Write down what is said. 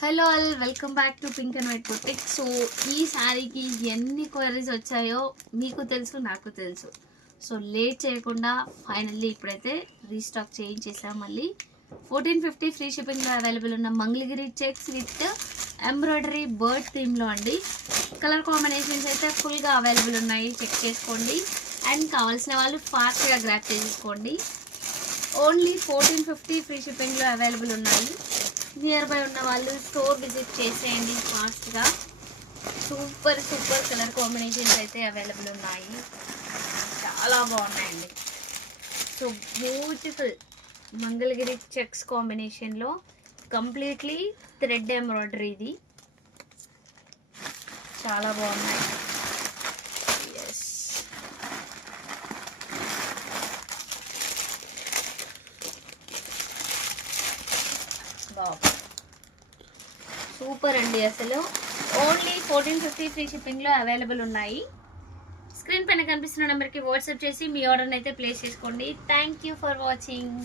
Hello all, welcome back to pink and white boutique. So ఈ శారీకి ఎన్ని queries వచ్చాయో మీకు తెలుసు, నాకు తెలుసు. సో లేట్ చేయకుండా ఫైనల్లీ ఇప్పుడైతే రీస్టాక్ చేయించేసాం. మళ్ళీ 1450 ఫ్రీ షిప్పింగ్లో అవైలబుల్ ఉన్న Mangalagiri checks with embroidery bird థీమ్లో అండి. కలర్ కాంబినేషన్స్ అయితే ఫుల్గా అవైలబుల్ ఉన్నాయి, చెక్ చేసుకోండి. అండ్ కావాల్సిన వాళ్ళు ఫాస్ట్గా గ్రాప్ చేసుకోండి. ఓన్లీ 1450 ఫ్రీ షిప్పింగ్లో అవైలబుల్ ఉన్నాయి. నియర్ బై ఉన్న వాళ్ళు స్టోర్ విజిట్ చేసేయండి ఫాస్ట్గా. సూపర్ సూపర్ కలర్ కాంబినేషన్స్ అయితే అవైలబుల్ ఉన్నాయి, చాలా బాగున్నాయండి. సో బ్యూటిఫుల్ మంగళగిరి చెక్స్ కాంబినేషన్లో కంప్లీట్లీ థ్రెడ్ ఎంబ్రాయిడరీ, ఇది చాలా బాగున్నాయి. ఎస్, సూపర్ అండి. అసలు ఓన్లీ 1450 ఫ్రీ షిప్పింగ్లో అవైలబుల్ ఉన్నాయి. స్క్రీన్ పైన కనిపిస్తున్న నెంబర్కి వాట్సాప్ చేసి మీ ఆర్డర్ని అయితే ప్లేస్ చేసుకోండి. Thank you for watching.